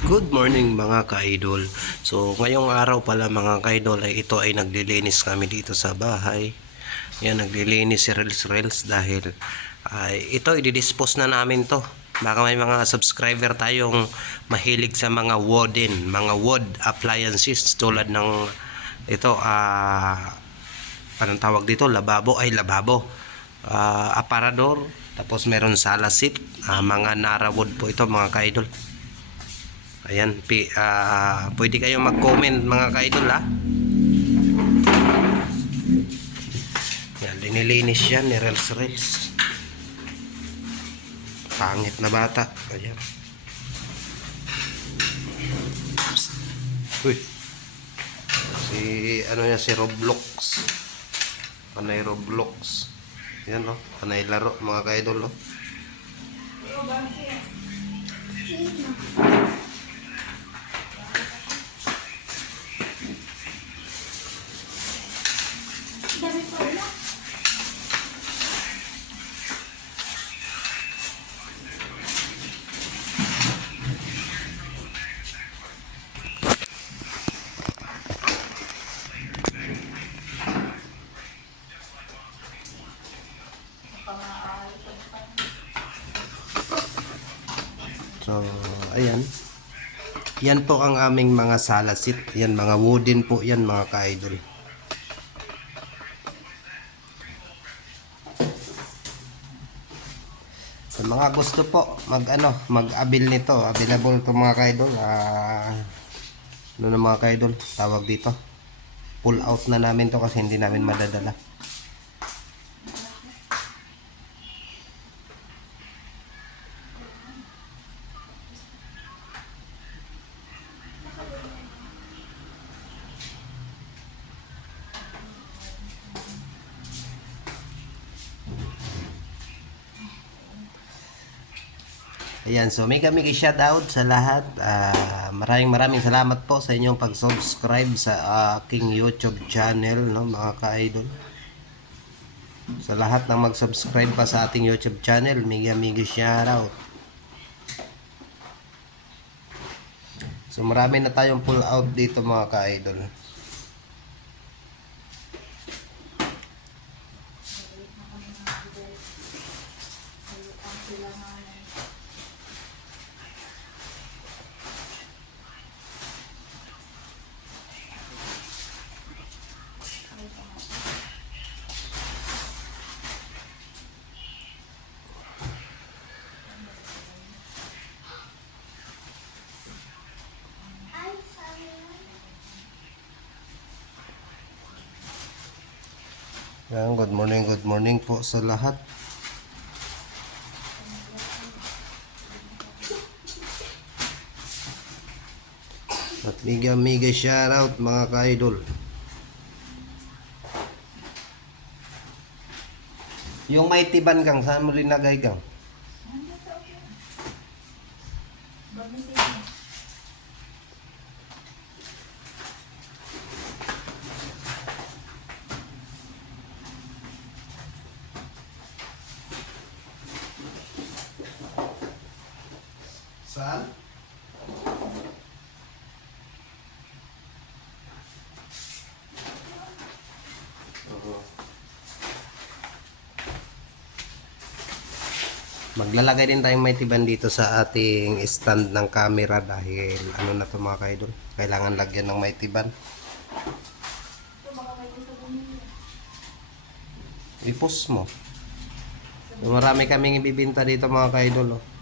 Good morning mga ka-idol. So ngayong araw pala mga ka-idol ay ito ay naglilinis kami dito sa bahay. Yan naglilinis si Rels Rels dahil ay ito i-dispose na namin to. Baka may mga subscriber tayong mahilig sa mga wooden, mga wood appliances tulad ng ito ah anong tawag dito? Lababo ay lababo. Ah, aparador, tapos meron sala seat, ah, mga Nara wood po ito mga ka-idol. Ayan, pi, ah, pwede kayong mag-comment mga ka-idol ha. Yan, linilinis yan ni Rels Rels. Pangit na bata. Ayan. Psst. Uy. Si, ano yan, si Roblox. Panay Roblox. Yan no, panay laro mga ka-idol no. So, ayan. Yan po ang aming mga salasit. Yan, mga wooden po yan mga ka-idol. Sa mga gusto po, mag ano, mag-abil nito. Available to mga ka-idol. Ah, ano na mga ka-idol? Tawag dito. Pull out na namin to kasi hindi namin madadala. Ayan, so mega mega shout out sa lahat. Ah, maraming maraming salamat po sa inyong pag-subscribe sa aking YouTube channel, no, mga ka-idol. Sa lahat ng mag-subscribe pa sa ating YouTube channel, mega mega shout out. So marami na tayong pull out dito mga ka-idol. Yan, good morning, good morning po sa lahat. At mega mega shoutout mga ka-idol. Yung may tiban kang, saan mo linagay kang? Saan? Maglalagay din tayong may tiban dito sa ating stand ng camera dahil ano na to mga kaidol. Kailangan lagyan ng may tiban. I-post mo. Marami kaming ibibinta dito mga kaidol. Oh.